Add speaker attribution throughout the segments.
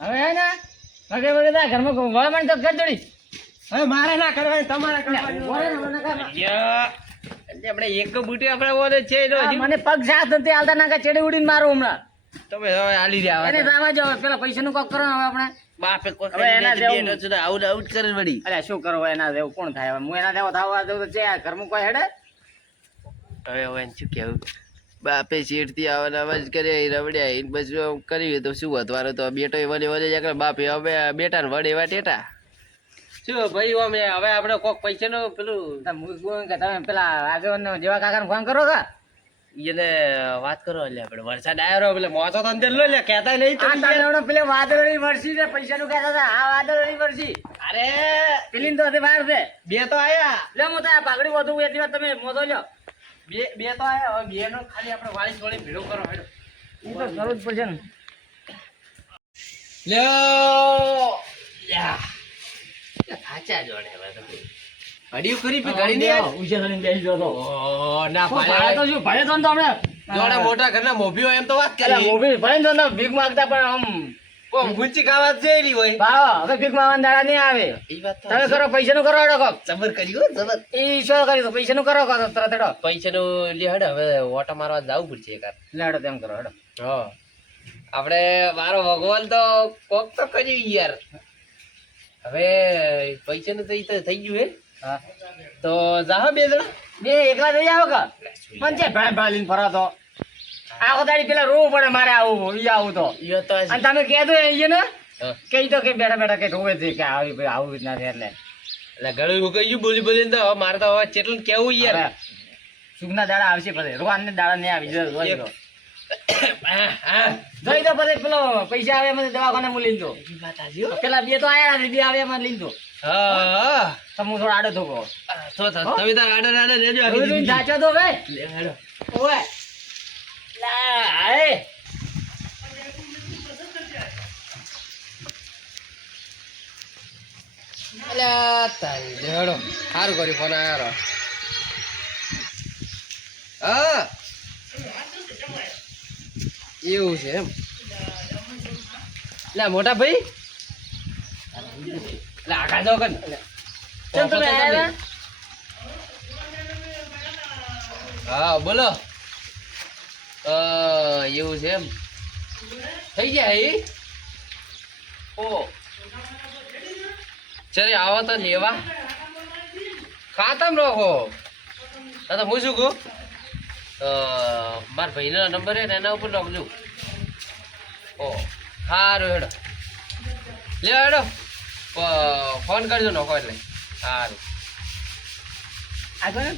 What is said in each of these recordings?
Speaker 1: હવે હે ને વગે વગે તા ઘરમાં વળમણ તો કર દોડી
Speaker 2: હવે મારે ના કરવાની તમારે કરવાની.
Speaker 3: આપણે એક બુટી આપણે ઓને છે
Speaker 1: મને પગ સાથ નથી હાલતા ના ચડે ચેડી ઉડીને મારું હમણાં.
Speaker 3: તમે હવે હાલી જાવ
Speaker 1: એને રામા જાવ પેલા પૈસાનું કોક કરો હવે આપણે.
Speaker 3: બાપે કોક
Speaker 1: હવે એના જેવું-
Speaker 3: આઉટ આઉટ કરે વળી.
Speaker 1: અરે શું કરો એના જેવું કોણ થાય? હવે હું એના જેવો થવા દઉં તો છે આ ઘરમાં કોઈ હેડે?
Speaker 3: હવે હવે એમ શું કેવું બાપે શેઠથી આવવાને અવાજ કરે રવડ્યા એને પછી આમ કર્યું તો શું વધવાનું તો બેટો વને વને જાય બાપે હવે બેટા ને વડે એવા ટેટા. શું ભાઈ અમે હવે આપણે કોક પૈસાનું પેલું
Speaker 1: તમે પેલા આગળ જેવા કાકાને ફોન કરો કા?
Speaker 3: એને વાત કરો એટલે આપણે. વરસાદ આવ્યો એટલે મોચો તો અંદર લો એટલે કહેતા નહીં
Speaker 1: પેલે વાદળોની વરસી છે પૈસાનું કહેતા હતા આ વાદળોની વરસી.
Speaker 3: અરે!
Speaker 1: પેલી તો હતી બહાર છે.
Speaker 3: બે તો આયા.
Speaker 1: લે હું તો પાઘડી વધુ એટલી વાત તમે મોતો લ્યો.
Speaker 3: બે બે તો આયા હવે બે નો ખાલી આપણે વાળી થોડી ભેળો કરો હેડો.
Speaker 1: એ તો કરવું પડશે ને.
Speaker 3: લ્યો. યા થાચા જોડે હવે તો. હડિયું કરી પી
Speaker 1: બેસી
Speaker 3: ના
Speaker 1: શું તો શું
Speaker 3: મોટા ઘરના એમ તો વાત કરી.
Speaker 1: મોભી ભાઈ તો ભીખ માંગતા પણ આમ
Speaker 3: ગુંચી ખાવા જ જઈ હોય.
Speaker 1: ભાવ હવે ભીખ માંગવાના દાડા નહીં આવે. તમે કરો પૈસાનું કરો હેડો
Speaker 3: જબર કરી હો જબર.
Speaker 1: એ શું કરી કરો તરત હેડો
Speaker 3: લે હેડ હવે ઓટો મારવા જવું પડશે એકાદ
Speaker 1: લે હેડો તેમ કરો હેડો.
Speaker 3: હા. આપણે મારો ભગવાન તો કોક તો કર્યું યાર. હવે પૈસાનું તો ઈ તો થઈ ગયું હે.
Speaker 1: હા.
Speaker 3: તો જાહો બે જણા.
Speaker 1: બે એકલા થઈ આવો કા? મને છે ભેળ ભેળ લઈને ફરો તો. આખો દાડી પેલા રોવું પડે મારે આવું ઈ આવું તો. અને તમે કહેતો અહીંયા ને
Speaker 3: હા.
Speaker 1: કઈ તો કે બેઠા બેઠા કે રોવે છે કે આવી ભાઈ આવું રીતના છે એટલે.
Speaker 3: એટલે ઘણું હું કહ્યું બોલી બોલી તો મારે તો હવે ચેટલું કેવું યાર.
Speaker 1: સુખના દાડા આવશે પછી. રોવાન ને દાડા નહીં આવી જાય જોઈ દો. જોઈ દો પછી પેલો પૈસા આવે મને દવાખાને હું દો
Speaker 3: એ હો.
Speaker 1: પેલા બે તો આયા ને બે આવે મને લીધો
Speaker 3: હા, હા.
Speaker 1: તો હું થોડો આડો થોકો
Speaker 3: તમે તાર આડે આડે જિંદગી.
Speaker 1: સાચો તો ભાઈ. ઓય લા આય
Speaker 3: અલ્યા તારી લે, સારું કર્યું ફોન આવ્યો હા એવું છે એમ લે મોટા ભાઈ લે આગળ જાઓ કન
Speaker 1: ચમ તમે આયા
Speaker 3: હા બોલો એવું છે એમ થઈ જાય? ઓ ચલે આવો તો લેવા. ખાતમ રાખો. હા તો હું શું કહું? મારા ભાઈનો નંબર છે ને એના ઉપર રાખજો ઓ સારું હેડો. લે હેડો. ફોન કરજો નોખો એટલે. સારું
Speaker 1: આગળ?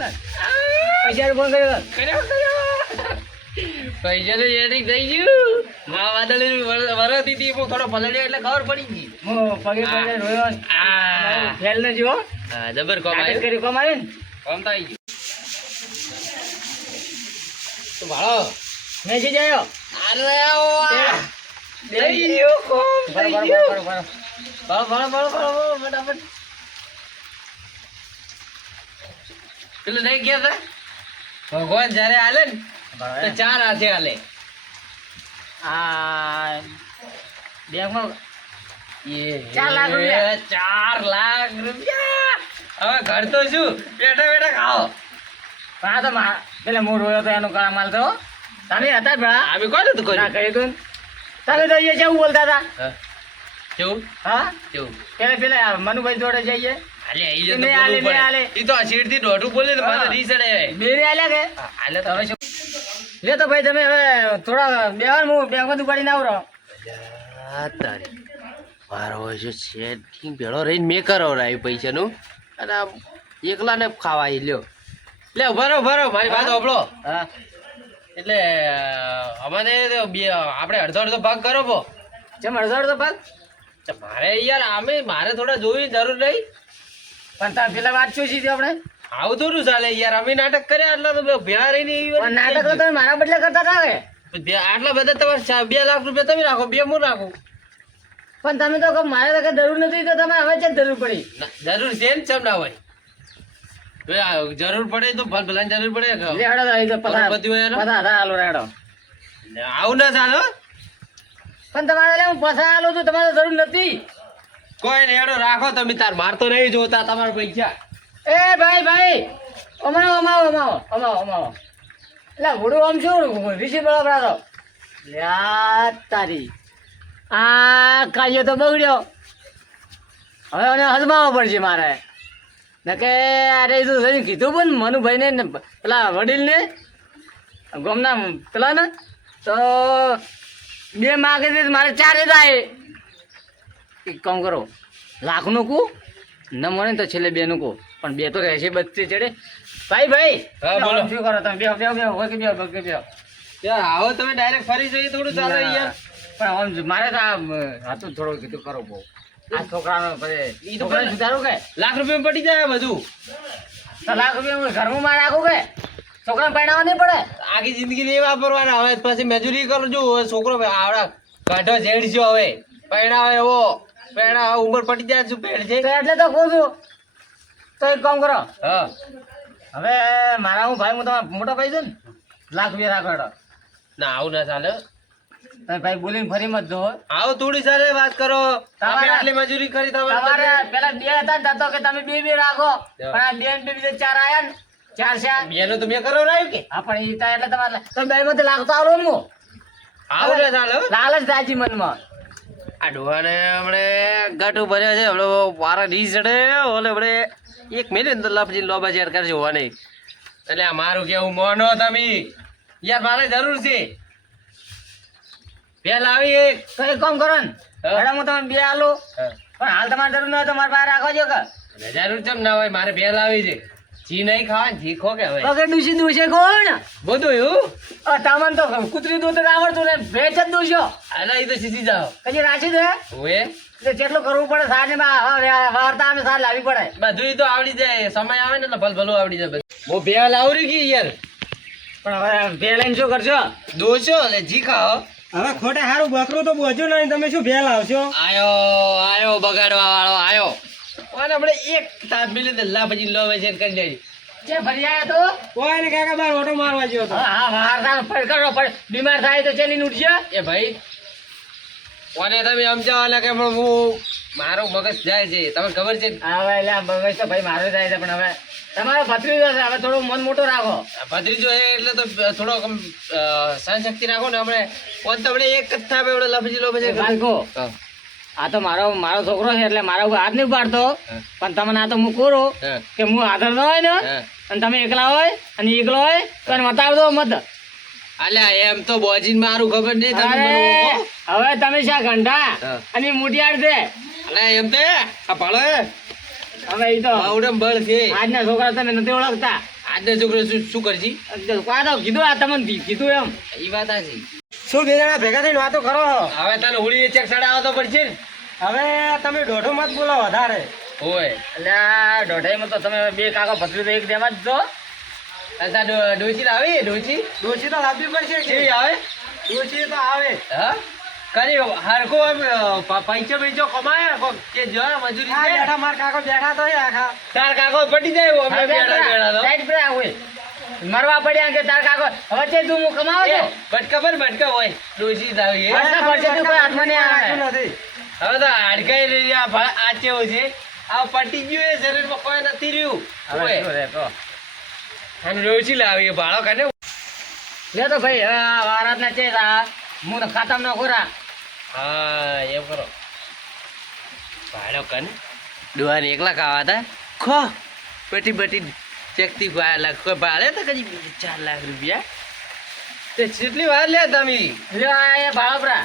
Speaker 1: પૈસાનો ફોન કર્યો.
Speaker 3: કર્યો કર્યો. પૈસા તો એડિંગ થઈ ગયું. મા વાદળી વરસતી હતી હું થોડો પલળ્યો એટલે ખબર પડી ગઈ.
Speaker 1: હું પગે પગે રોયો.
Speaker 3: આ.
Speaker 1: ફેલ ને
Speaker 3: હા જબર કોમ આવ્યું
Speaker 1: કરી કોમ આવ્યું ને?
Speaker 3: કોમ તો આવી ગયું. તો ભાળો
Speaker 1: મેસેજ આવ્યો
Speaker 3: અરે ઓ થઈ ગયો કોમ
Speaker 1: બરો,
Speaker 3: ગયો.
Speaker 1: બરો, બરો, બરો.
Speaker 3: ભાળો ફટાફટ. પેલું નહીં ગયા તા? ભગવાન જ્યારે આલે ને
Speaker 1: બરો,
Speaker 3: તો. ચાર હાથે હાલે.
Speaker 1: આ બેંકમાં ચાર લાખ રૂપિયા.
Speaker 3: ચાર લાખ રૂપિયા. હવે ઘર તો શું? બેઠા બેઠા ખાઓ.
Speaker 1: હા તો પેલે હું રોયો તો એનો કાળા માલ થયો તમે હતા ભેળા
Speaker 3: આવી કોઈ હતું
Speaker 1: ના કહ્યું તું. તમે તો અહીંયા જવું બોલતા હતા.
Speaker 3: કેવું?
Speaker 1: હા?
Speaker 3: કેવું?
Speaker 1: પેલા પેલા મનુભાઈ જોડે જઈએ.
Speaker 3: હાલે ઈ તો. ઈ આ શેઠથી દોઢું બોલે તો
Speaker 1: કે?
Speaker 3: તો
Speaker 1: હવે લે તો ભાઈ તમે હવે થોડા બેવાર હું બેંકમાંથી ઉપાડીને આવરો
Speaker 3: આ તારી. મારો શેઠથી ભેળો રહીને મેં કરાવરાયું પૈસાનું. અને આમ એકલાને ખાવા લ્યો. લે ઊભા રહો, મારી વાત સાંભળો.
Speaker 1: હા.
Speaker 3: એટલે અમારે બે આપણે અડધો અડધો ભાગ કરો પો.
Speaker 1: ચમ અડધો અડધો ભાગ?
Speaker 3: મારે યાર આમે મારે થોડા જોવી જરૂર નહીં.
Speaker 1: પણ તાર પેલા વાત શું છે આપણે?
Speaker 3: આવું થોડું ચાલે યાર અમે નાટક કર્યા એટલે તો ભેળા રહીને ઈ
Speaker 1: નાટક તો તમે મારા બદલે કરતા હતા કે?
Speaker 3: બે- આટલા બધા તમારે બે લાખ રૂપિયા તમે રાખો બે હું રાખું?
Speaker 1: પણ તમે તો મારે તો જરૂર નથી તો તમે હવે જ જરૂર પડી?
Speaker 3: જરૂર છે ને ચમ ના હોય. જરૂર પડે તો ભલ ભલાની જરૂર પડે આવું ના ચાલો
Speaker 1: પણ તમારે હું પસાર આલો છું તમારે જરૂર નથી.
Speaker 3: કોઈ એનો રાખો તમે, તાર મારતો નહીં જોતા, તમારા પૈસા.
Speaker 1: એ ભાઈ ભાઈ અમાવો અમાવો અમાવો અમાવો અમાવો એટલે ઘોડું આમ શું વીસી બરાબર તો. લ્યા તારી. આ કાયો તો બગડ્યો. હવે એને હજમાવો પડશે મારે. કે અરે તું તો કીધું પણ મનુભાઈને પેલા વડીલને, ગમના પેલા ને તો બે માગે મારે ચારે થાય એક કામ કરો લાખનું કું ન મળે ને તો છેલ્લે બેનું કહું પણ બે તો રહેશે બચી ચડે ભાઈ ભાઈ
Speaker 3: હા, બોલો.
Speaker 1: શું કરો તમે? બેહો બેહો બેહો કે બેહો વગી બેહો.
Speaker 3: યાર આવો તમે ડાયરેક્ટ ફરી જઈએ થોડું ચાલે યાર.
Speaker 1: પણ આમ મારે તો આ હતું થોડું કીધું કરો બહુ. આ છોકરાનો પછી
Speaker 3: એ તો
Speaker 1: છોકરાને સુધારું કે?
Speaker 3: લાખ રૂપિયા પડી જાય બધું.
Speaker 1: લાખ રૂપિયા ઘરમાં મારે રાખું કે? છોકરાને પરણાવવા નહીં પડે?
Speaker 3: આખી જિંદગી નહીં વાપરવાના. હવે પછી મજૂરી કરજો. છોકરો આવડા કાઢો જેડ છે હવે. પહેણાવે એવો. હવે ઉંમર પડી જાય છું પેડ છે.
Speaker 1: એટલે તો કહું છું તો એક કામ કરો.
Speaker 3: હા.
Speaker 1: હવે મારા હું ભાઈ હું તમારા મોટો ભાઈ છું ને લાખ રૂપિયા રાખો
Speaker 3: ના આવું ના ચાલે.
Speaker 1: તમે ભાઈ બોલીને ફરી મત જો
Speaker 3: આવો થોડી સારી વાત કરો.
Speaker 1: તમારે-
Speaker 3: આટલી મજૂરી કરી
Speaker 1: તમે
Speaker 3: તમારે
Speaker 1: પેલા બે હતા ને તો કે તમે બે બે રાખો. પણ આ બે ને બે બીજે ચાર આયા ને ચાર
Speaker 3: ચારનું તો મેં કરો રાયું કે?
Speaker 1: હા પણ ઈ તા એટલે તમારે તમે બે માંથી લાગતો આવો હું.
Speaker 3: આવું ના ચાલે.
Speaker 1: લાલચ દાજી મનમાં.
Speaker 3: આ ડોહાને હમણે ગાંઠું ભર્યા છે. હમણે વારા નહીં ચડે. ઓલે હમણે એક મિનિટ અંદર લાપજી લોબા યાર કરજો હોવાની. એટલે આ મારું કેવું મોનો તમે. યાર મારે જરૂર છે. બે લાવી એક.
Speaker 1: તો એક કામ કરો ને. મેડમ હું તમે બે આલો. પણ હાલ તમારે જરૂર ન હોય તો મારા પાસે રાખો છો કે.
Speaker 3: જરૂર ચમ ના હોય મારે બે આવી છે. જી નહીં ખાવા જી ખો કે હવે
Speaker 1: વગર ડૂસી ડૂસે કોણ?
Speaker 3: બધું એવું?
Speaker 1: તમને તો કૂતરી દૂધ તો આવડતું ને ભેચ જ દૂસ્યો
Speaker 3: અને એ તો સીધી જાઓ.
Speaker 1: કદી રાખી દે
Speaker 3: ઓએ?
Speaker 1: એટલે જેટલું કરવું પડે સાને વાર્તા અમે સાર લાવી પડે.
Speaker 3: બધું તો આવડી જાય સમય આવે ને એટલે ભલ ભલું આવડી જાય બધું. હું બે લાવરી ગઈ યાર.
Speaker 1: પણ હવે બે લઈને શું કરશો?
Speaker 3: દોશો એટલે જી ખાઓ.
Speaker 2: હવે ખોટે હારું બકરું તો બોજો નહીં તમે શું ભેલ આવશો
Speaker 3: આયો આયો બગાડવા વાળો આયો. અને આપણે એક તાપ મિલે તો લા પછી લો વેચેન કરી દેજો
Speaker 1: જે ફરી આવ્યા તો?
Speaker 2: કોઈ ને કાકા બાર ઓટો મારવા ગયો તો
Speaker 1: હા હા વાર્તા ફરી કરો પણ બીમાર થાય તો ચેલી ઉઠશે
Speaker 3: એ ભાઈ કોને તમે સમજાવવાના કે પણ હું મારો મગજ જાય છે તમને ખબર છે
Speaker 1: હવે એટલે બગસ તો ભાઈ મારો થાય છે પણ હવે તમારો ભત્રીજો છે હવે થોડું મન મોટો રાખો.
Speaker 3: ભત્રીજો એટલે તો થોડો સહન શક્તિ રાખો ને આપણે કોણ તમને એક જ થાપે આપણે લા પછી છે
Speaker 1: બાળકો આ તો મારો મારો છોકરો છે એટલે મારા ઉપર હાથ નહીં પાડતો પણ તમને આ તો હું કોરો કે હું આધાર ન હોય ને અને તમે એકલા હોય અને એકલો હોય તો બતાવી દો મત.
Speaker 3: અલ્યા એમ તો બોજીન મારું ખબર નહીં તમે?
Speaker 1: હવે તમે શા ઘંટા? અને ઈ મોટી આડ છે.
Speaker 3: અલ્યા એમ તે? આ ભળે
Speaker 1: હવે એ તો
Speaker 3: બાવડમ બળ છે.
Speaker 1: આજના છોકરા તમે નથી ઓળખતા.
Speaker 3: આજના છોકરા શું શું કરજી?
Speaker 1: કીધું આ તમને કીધું એમ.
Speaker 3: એ વાત આ છે.
Speaker 2: શું બે જણા ભેગા થઈને વાતો કરો
Speaker 3: હવે તને હોળી ચેક ચડાવવા તો પડશે ને?
Speaker 2: હવે તમે દોઢો મત બોલો વધારે.
Speaker 3: ઓય
Speaker 1: એટલે દોઢાઈમાં તો તમે બે કાકા ફસલી તો એક દેવા જ છો.
Speaker 3: અચ્છા ડોચી લાવી ડોચી
Speaker 2: ડોચી તો લાવવી પડશે
Speaker 3: કેવી આવે?
Speaker 2: ડોચી તો આવે.
Speaker 3: હા? કરી હરકો પૈસો પૈસો કમાય? કે જો મજૂરી
Speaker 2: બેઠા માર કાકો બેઠા તો આખા.
Speaker 3: તાર કાકો પટી જાય
Speaker 1: સાઈડ પર હોય. મરવા પડ્યા કે તાર કાકો વચ્ચે તું હું કમાવો છો?
Speaker 3: બટકા પર બટકા હોય ડોસી લાવી
Speaker 1: બટકા પડશે તો કોઈ હાથમાં નહીં આવે.
Speaker 2: નથી.
Speaker 3: હવે તો હાડકાઈ રહી આ કેવું છે? આ પટી ગયું એ શરીરમાં કોઈ નથી રહ્યું.
Speaker 1: હવે શું રે કહો.
Speaker 3: અને ડોસી લાવી ભાડો કાઢે
Speaker 1: લે તો ભાઈ હવે ના છે હું તો ખાતમ ન ખોરા.
Speaker 3: હા એમ કરો ભાડો કને. ડોહાને એકલા ખાવા હતા? ખો. પેટી બટી ચેકતી બાર લાખ ભાડે તો કદી ચાર લાખ રૂપિયા. તે કેટલી વાર લે તમે.
Speaker 1: ભાળપરા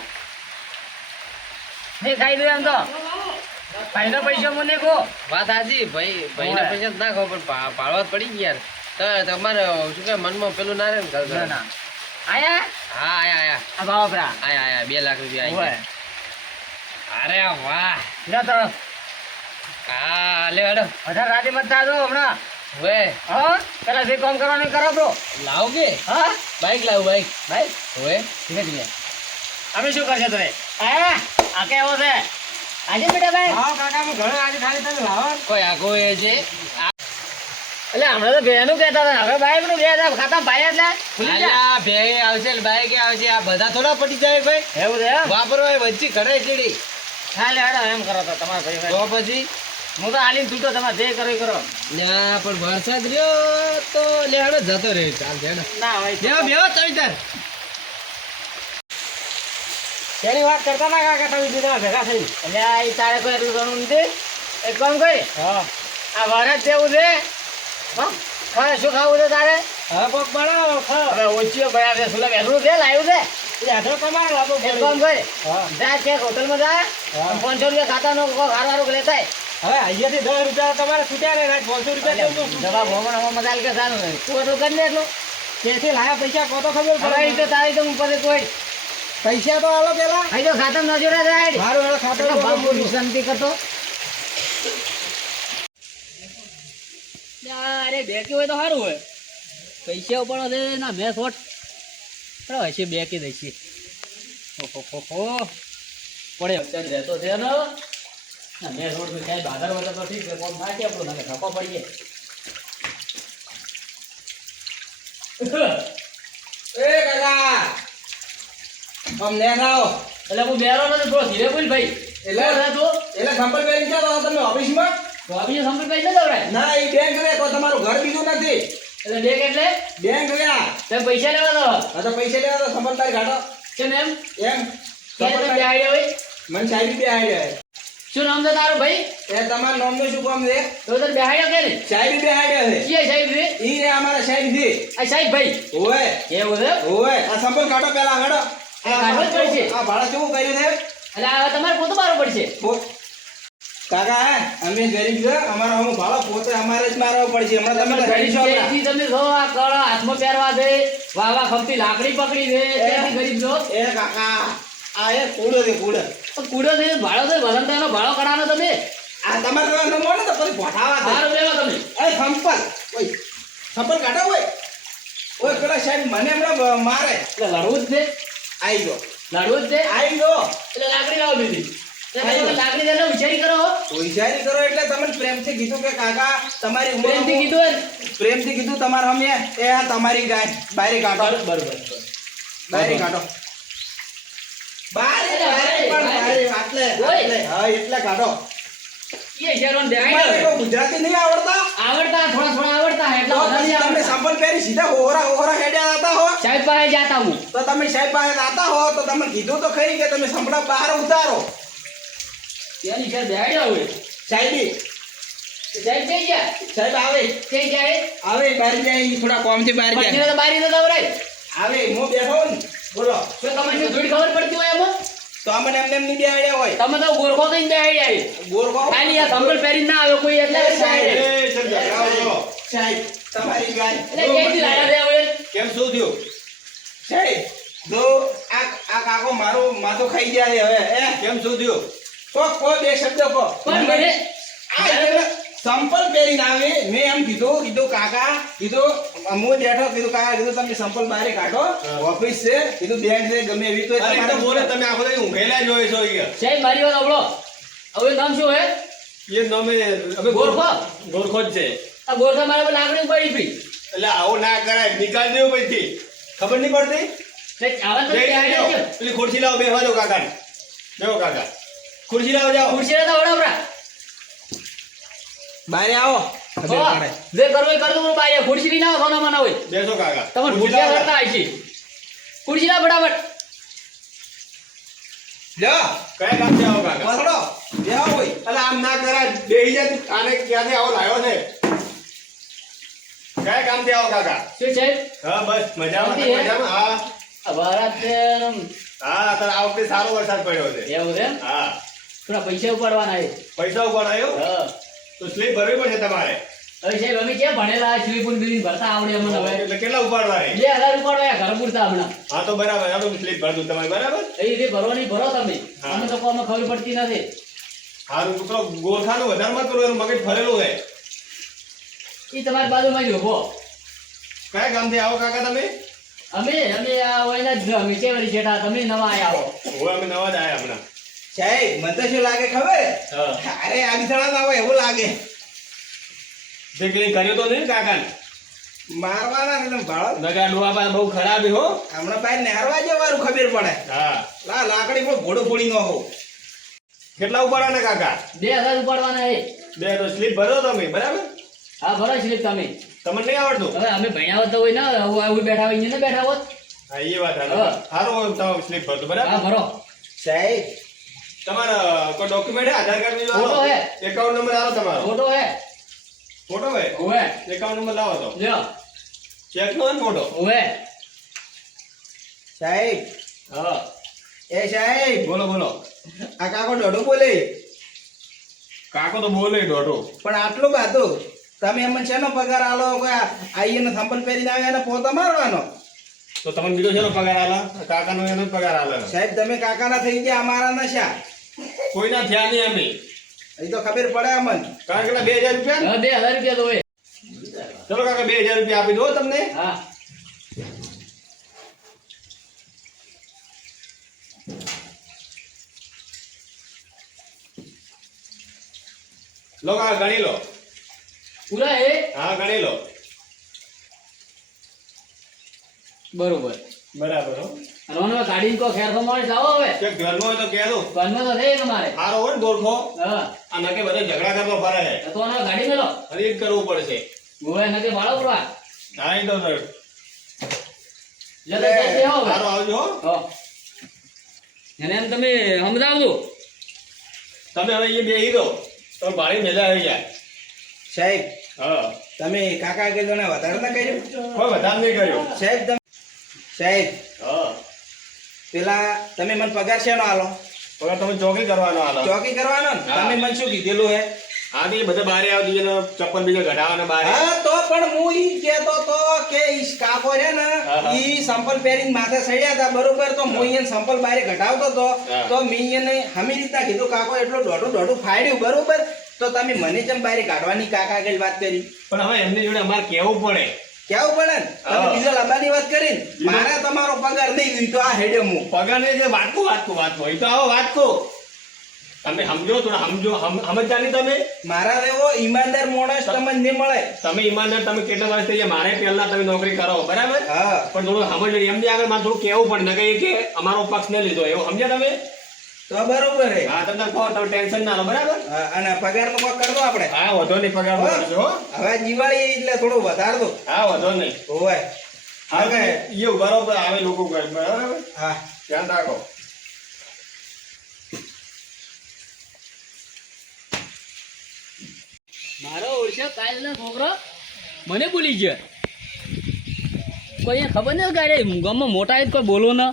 Speaker 1: નહીં ખાઈ દઉં એમ તો. ભાઈના પૈસા મને કહો.
Speaker 3: વાત સાચી ભાઈ ભાઈના પૈસા ના ખાવ પણ ભાડવા પડી ગયા. તો તમારે શું કે મનમાં પેલું ના રહે ને ઘર-
Speaker 1: ના આયા?
Speaker 3: હા આયા આયા.
Speaker 1: આ ભાવપરા
Speaker 3: આયા આયા બે લાખ રૂપિયા આઈ ગયા. અરે વાહ.
Speaker 1: લ્યો તો.
Speaker 3: હા લે હડો.
Speaker 1: વધારે રાતે મત થાજો હમણાં.
Speaker 3: વે
Speaker 1: હા? પેલા જે કામ કરવાનું કરો બ્રો
Speaker 3: લાવ કે
Speaker 1: હા?
Speaker 3: બાઈક લાવ બાઈક.
Speaker 1: ભાઈ
Speaker 3: હવે
Speaker 1: ધીમે ધીમે. અમે શું કરશે તમે? આ આ કેવો છે? આજે બેટા ભાઈ?
Speaker 2: હા કાકા હું ઘણો આજે ખાલી તમે લાવો.
Speaker 3: કોઈ આગો એ છે?
Speaker 4: એટલે હમણાં તો બેનું કહેતા હતા. હવે બાઈકનું બે હજાર ખાતા ભાઈ એટલે ભૂલી જા
Speaker 3: બે આવશે ને બાઈક આવશે? આ બધા થોડા પડી જાય ભાઈ.
Speaker 4: એવું છે
Speaker 3: વાપરો એ વચ્ચે ઘરે ચીડી.
Speaker 4: હા લે હેડો એમ કરો તો તમારા ભાઈ
Speaker 3: તો પછી?
Speaker 4: હું તો હાલીને છૂટો તમારે જે કરો એ કરો.
Speaker 3: ના પણ વરસાદ રહ્યો તો લેહાડો જતો રહ્યો. ચાલ લેહાડો.
Speaker 4: ના હોય
Speaker 3: બેહો બેહો ચવિતર
Speaker 2: તેની વાત કરતા ના કાકા તમે બીજા ભેગા થઈ
Speaker 4: એટલે આ ઈ તારે કોઈ એટલું ઘણું નથી. એક કામ કરી.
Speaker 2: હા.
Speaker 4: આ વરસ જેવું છે. હા શું ખાવું છે તારે?
Speaker 2: હવે કોક બનાવો ખાઓ
Speaker 4: હવે ઓછીઓ ગયા છે. સુલા વહેલું છે? લાવ્યું છે
Speaker 2: એ તમારે
Speaker 4: એક. કામ કરી.
Speaker 2: હા.
Speaker 4: જા ચેક હોટલમાં જા. પાંચસો રૂપિયા ખાતાનો કોઈ હારું લેતા.
Speaker 2: હવે અહીંયાથી દસ રૂપિયા તમારે છૂટ્યા ને પાંચસો રૂપિયા
Speaker 4: કે સારું. તું એટલું કરી એટલું.
Speaker 2: તેથી લાયા પૈસા કોતો ખબર
Speaker 4: પડે. તો
Speaker 2: પડે
Speaker 4: તારી તો ઉપર કોઈ.
Speaker 2: પૈસા તો આલો પેલા.
Speaker 4: અહીં તો ખાતામાં ન જોડે જાય
Speaker 2: મારું એનો ખાતો
Speaker 4: બાપુ શાંતિ કરતો. અરે બેકી હોય તો સારું હોય. પૈસા પણ હશે ના મેં શોટ. પણ હશે બેકી દઈશી. ઓહો પડે અત્યારે રહેતો છે ના. મેં રોડ પર ક્યાંય બાધર વગર તો ઠીક કોમ થાકી આપણો નાખે ધક્કો પડીએ.
Speaker 2: એ કાકા
Speaker 4: એટલે હું બેરો નથી થોડો ધીરે બોલ ભાઈ.
Speaker 2: એટલે?
Speaker 4: તું?
Speaker 2: એટલે સંપલ બેન ક્યાં તો તમે ઓફિસમાં?
Speaker 4: તો સંપર્ક ભાઈ ન
Speaker 2: એ બેંક રે તો તમારું ઘર બીજું નથી.
Speaker 4: એટલે બેંક એટલે?
Speaker 2: બેંક ગયા.
Speaker 4: તમે પૈસા લેવા
Speaker 2: તો? પૈસા લેવા તો સંપલદાર ઘાટો
Speaker 4: કેમ એમ?
Speaker 2: એમ
Speaker 4: તમે બે આઈડિયા હોય?
Speaker 2: મને સાહેબ બે આવ્યા
Speaker 4: શું નામ છે તારું ભાઈ?
Speaker 2: એ તમારા નામનું શું કામ છે?
Speaker 4: તો તને બેહાડ્યો કે ને
Speaker 2: સાહેબ બે આવ્યા છે.
Speaker 4: કે સાહેબ રે
Speaker 2: ઈ રે અમારા સાહેબ છે.
Speaker 4: આ સાહેબ ભાઈ.
Speaker 2: ઓવે
Speaker 4: એવું છે?
Speaker 2: ઓવે આ સંપલ કાઢો પેલા આગળ
Speaker 4: આ કાઢવો જ પડશે.
Speaker 2: આ ભાડા કેવું કર્યું છે?
Speaker 4: એટલે આ તમારે પોતે મારવું પડશે.
Speaker 2: કાકા હે અમે ગરીબ છે. અમારો અમુક ભાડો પોતે અમારે જ મારવો પડશે. હમણાં તમે ગરીબ છો.
Speaker 4: તમે જો આ કળ હાથમાં પહેરવા દે વાવા ખમતી લાકડી પકડી દે ત્યાંથી ગરીબ છો?
Speaker 2: એ કાકા આ એ કૂડો છે કૂડો.
Speaker 4: કૂડો છે ભાડો છે વલંતાનો ભાડો કઢાનો તમે?
Speaker 2: આ તમારે તો નમો ને તો પછી ભોઠાવા
Speaker 4: બાર લેવા તમે.
Speaker 2: એ સંપલ. ઓય સંપલ કાઢો ઓય. ઓય પેલા સાહેબ મને હમણાં મારે.
Speaker 4: એટલે લડવું જ છે.
Speaker 2: આઈ ગયો.
Speaker 4: લડવું જ છે?
Speaker 2: આઈ ગયો.
Speaker 4: એટલે લાકડી લાવો બીજી. લાકડી લઈને વિચારી કરો
Speaker 2: હોશિયારી કરો એટલે તમને પ્રેમથી કીધું કે કાકા તમારી ઉંમર
Speaker 4: પ્રેમથી કીધું હોય
Speaker 2: પ્રેમથી કીધું તમારે અમે એ તમારી ગાય. બારી કાઢો.
Speaker 4: બરોબર.
Speaker 2: બારી કાઢો. ગુજરાતી નહીં આવડતા?
Speaker 4: આવડતા થોડા થોડા આવડતા એટલા
Speaker 2: તમે સંપલ પહેરી સીધા ઓરા ઓરા હેડ્યા હતા હો.
Speaker 4: સાહેબ પાસે જાતા હું.
Speaker 2: તો તમે સાહેબ પાસે આતા હો તો તમે કીધું તો ખરી કે તમે સંપડા બહાર ઉતારો.
Speaker 4: તેની ઘેર બેહાડ્યા હોય.
Speaker 2: સાહેબી
Speaker 4: સાહેબ જઈ ગયા?
Speaker 2: સાહેબ આવે.
Speaker 4: જઈ જાય
Speaker 2: આવે બહાર જાય થોડા કોમથી બહાર જાય આવે હું બેઠો ને. બોલો
Speaker 4: તો તમને શું ખબર પડતી હોય એમાં?
Speaker 2: તો અમને એમને એમની બે આઈડિયા હોય.
Speaker 4: તમે તો ગોરખો કઈ છે.
Speaker 2: ગોરખો?
Speaker 4: ખાલી આ સંભળ પહેરીને ના આવ્યો કોઈ એટલે
Speaker 2: સાહેબ તમારી ગાય.
Speaker 4: એટલે લાયા?
Speaker 2: કેમ શું થયું? સાહેબ જો આ આ કાકો મારો માથું ખાઈ ગયા છે હવે એ કેમ શું થયું? કો કો બે શબ્દ કો.
Speaker 4: પણ મને
Speaker 2: આ સંપલ પહેરીને આવે. મેં એમ કીધું કીધું કાકા કીધું હું બેઠો કીધું કાકા કીધું તમે સંપલ બારે કાઢો ઓફિસ છે. કીધું બેંક છે ગમે એવી તો
Speaker 5: અરે તો બોલે તમે આખો દી ઊંઘેલા જ હોય છો અહીંયા.
Speaker 4: સાહેબ મારી વાત આવડો હવે નામ શું હે?
Speaker 5: એ નામે અમે
Speaker 4: ગોરખો
Speaker 5: ગોરખો. જ છે.
Speaker 4: આ ગોરખા મારા પર લાકડી પડી હતી.
Speaker 5: એટલે આવો ના કરાય નિકાલ દેવું પછી ખબર નહીં પડતી? પેલી ખુરશી લાવો બેસવા દો કાકા બેહો કાકા. ખુરશી લાવો જાઓ.
Speaker 4: ખુરશી લાવો વડાપરા
Speaker 2: બારે આવો.
Speaker 4: જે કરવું એ કરતું હું ખુરશી લઈને આવો સોનામાં ના હોય.
Speaker 5: બેસો કાકા.
Speaker 4: તમારે ભૂખ્યા કરતા છે. ખુરશી ના ફટાફટ.
Speaker 2: લ્યો.
Speaker 5: કયા ગામથી આવો કાકા?
Speaker 2: પકડો બેહો હોય
Speaker 5: અલા આમ ના કરા બેહી જા તું. આને ક્યાંથી આવો લાવ્યો છે? કયા ગામથી આવો કાકા?
Speaker 4: શું છે?
Speaker 5: હા બસ. મજામાં? મજામાં? હા.
Speaker 4: ને
Speaker 5: હા અત્યારે આ વખતે સારો વરસાદ પડ્યો છે.
Speaker 4: એવું છે
Speaker 5: હા.
Speaker 4: થોડા પૈસા ઉપાડવાના છે.
Speaker 5: પૈસા ઉપર આવ્યો
Speaker 4: હા.
Speaker 5: તો સ્લીપ ભરવી પડશે તમારે.
Speaker 4: હવે સાહેબ અમે ક્યાં ભણેલા સ્લીપુન બિલીન ભરતા આવડે અમને હવે?
Speaker 5: એટલે કેટલા ઉપાડવા
Speaker 4: બે હજાર ઉપાડવા ઘર પૂરતા હમણાં.
Speaker 5: હા તો બરાબર હા તો સ્લીપ ભર તમારે બરાબર?
Speaker 4: એ રીતે ભરવાની ભરો તમે.
Speaker 5: હા.
Speaker 4: અમે તો કોમાં ખબર પડતી નથી.
Speaker 5: હારું તો ગોરખાનું વધારે મત એનું મગજ ફરેલું છે.
Speaker 4: એ તમારી બાજુમાં જ ઊભો
Speaker 5: કયા ગામથી આવો કાકા તમે?
Speaker 4: અમે અમે આ હોય જ અમે ચેવરી જેઠા તમે નવા આયા આવો
Speaker 5: અમે નવા જ આયા હમણાં.
Speaker 2: સાહેબ મને તો શું લાગે ખબર?
Speaker 5: હા.
Speaker 2: અરે ના હોય એવું લાગે.
Speaker 5: જે કંઈ કર્યું તો નહીં ને કાકાને?
Speaker 2: મારવાના
Speaker 5: નગા ડોહા બહુ ખરાબ હો.
Speaker 2: હમણાં ભાઈ નેહરવા જવાનું ખબર પડે.
Speaker 5: હા.
Speaker 2: લા લાકડી પણ ઘોડો ફોડી નો હો
Speaker 5: કેટલા ઉપાડવાના ને કાકા?
Speaker 4: બે હજાર ઉપાડવાના એ
Speaker 5: બે તો સ્લીપ ભરો તમે બરાબર?
Speaker 4: હા ભરો સ્લીપ તમે.
Speaker 5: તમને નહીં આવડતું?
Speaker 4: હવે અમે ભણ્યા તો હોય ને આવું આવું બેઠા હોય ને બેઠા હોત.
Speaker 5: હા એ વાત હારી.
Speaker 4: હા.
Speaker 5: સારું હોય તમે સ્લીપ ભરતો બરાબર?
Speaker 4: હા ભરો.
Speaker 2: સાહેબ
Speaker 5: તમારા કોઈ ડોક્યુમેન્ટ આધાર કાર્ડ બીજું
Speaker 4: ફોટો હે.
Speaker 5: એકાઉન્ટ નંબર આવો તમારો.
Speaker 4: ફોટો હે.
Speaker 5: ફોટો હે?
Speaker 4: ઓવે
Speaker 5: એકાઉન્ટ નંબર લાવો તો.
Speaker 4: લ્યો.
Speaker 5: ચેક નો ફોટો
Speaker 4: ઓવે
Speaker 2: સાહેબ.
Speaker 5: હા.
Speaker 2: એ સાહેબ.
Speaker 5: બોલો બોલો.
Speaker 2: આ કાકો ડોડો બોલે.
Speaker 5: કાકો તો બોલે ડોડો
Speaker 2: પણ આટલું બાતો તમે એમ શેનો પગાર આલો? કે આઈને સંપલ પહેરીને આવ્યા એને પોતા મારવાનો?
Speaker 5: તો તમને બીજો શેનો પગાર આલે? કાકાનો એનો પગાર આલે.
Speaker 2: સાહેબ તમે કાકાના થઈ ગયા અમારા નશા
Speaker 5: કોઈના થયા નહીં અમે?
Speaker 2: એ તો ખબર પડે અમન.
Speaker 5: કારણ કે બે હજાર રૂપિયા
Speaker 4: બે હજાર રૂપિયા તો
Speaker 5: ચલો કાકા બે હજાર રૂપિયા આપી દો તમને.
Speaker 4: હા.
Speaker 5: લો કાકા ગણી લો.
Speaker 4: પૂરા એ?
Speaker 5: હા ગણી લો.
Speaker 4: બરોબર.
Speaker 5: બરાબર હો.
Speaker 4: અને મને કો ખેર તો મળે લાવો હવે.
Speaker 5: કે ઘરમાં હોય તો કહેજો
Speaker 4: ઘરમાં તો છે તમારે.
Speaker 5: હારો હોય ને ગોરખો
Speaker 4: હા.
Speaker 5: આ નકે બધે ઝઘડા કરતો ફરે છે.
Speaker 4: તો આનો ગાડી મેલો.
Speaker 5: ખરીદ કરવું પડશે.
Speaker 4: ઓવે નકે ભાડો પૂરવા
Speaker 5: નાઈ તો સર.
Speaker 4: એટલે તો સાહેબ
Speaker 5: હારો આવજો હો.
Speaker 4: હો. એને એમ તમે સમજાવજો.
Speaker 5: તમે હવે એ બેહી દો તો ભાડી મજા આવી જાય.
Speaker 2: સાહેબ
Speaker 5: હા.
Speaker 2: તમે કાકા કે ને વધારે ના કર્યું?
Speaker 5: કોઈ વધારે નહીં કર્યું.
Speaker 2: સાહેબ તમે સાહેબ
Speaker 5: હા.
Speaker 2: પેલા તમે મને પગાર શેનો આલો?
Speaker 5: પગાર તમે ચોકી કરવાનો આલો.
Speaker 2: ચોકી કરવાનો ને? તમે મને શું કીધેલું હે?
Speaker 5: હા તો બધા બારે આવતી છે ચપ્પલ બીજા ઘટાવાના બારે.
Speaker 2: હા તો પણ હું ઈ કહેતો તો કે ઈ કાકો છે ને. ઈ સંપલ પહેરીને માથે સડ્યા હતા બરોબર? તો હું ઈને સંપલ બારે ઘટાવતો તો. તો મેં એને હમી રીતના કીધું કાકો એટલું દોઢું દોઢું ફાડ્યું બરોબર? તો તમે મને જેમ બારે કાઢવાની કાકા આગળ વાત કરી?
Speaker 5: પણ હવે એમની જોડે અમારે કહેવું પડે.
Speaker 2: કેવું પડે તમે. બીજો લાંબાની વાત કરી મારે તમારો પગાર નહીં તો આ હેડે હું.
Speaker 5: પગાર ને જે વાતકો વાતકો વાતકો એ તો આવો વાતકો તમે સમજો થોડા સમજો. સમજદારની તમે?
Speaker 2: મારા એવો ઈમાનદાર માણસ તમને નહીં મળે.
Speaker 5: તમે ઈમાનદાર તમે કેટલા વર્ષ થઈ ગયા? મારે પહેલા તમે નોકરી કરો બરાબર?
Speaker 2: હા.
Speaker 5: પણ થોડું સમજ એમની આગળ મારે થોડું કહેવું પડે. કે અમારો પક્ષ ન લીધો. એવું સમજ્યા તમે?
Speaker 2: તો બરોબર હે
Speaker 5: હા તમને કહો તો ટેન્શન ના લો બરાબર?
Speaker 2: અને પગારનું કોક કરવો આપણે?
Speaker 5: હા વધો નહીં પગાર
Speaker 2: હો?
Speaker 5: કરજો
Speaker 2: હવે દિવાળી એટલે થોડું વધાર દો.
Speaker 5: હા વધો નહીં.
Speaker 2: હોય
Speaker 5: હા
Speaker 2: કે
Speaker 5: એ બરોબર આવે લોકો કરે બરાબર?
Speaker 2: હા.
Speaker 5: ધ્યાન રાખો.
Speaker 4: મારો ઓળખ્યો કાલનો છોકરો? મને ભૂલી ગયો. કોઈ ખબર નથી ગાડે ગામમાં મોટા એ જ કોઈ બોલો ને.